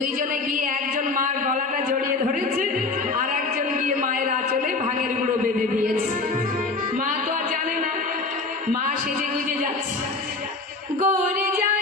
দুইজনে গিয়ে একজন মার গলাটা জড়িয়ে ধরেছে, আর একজন গিয়ে মায়ের আঁচলে ভাঙের গুঁড়ো বেঁধে দিয়েছে। মা তো আর জানে না, মা সেজে গুজে যাচ্ছে, গৌরী যা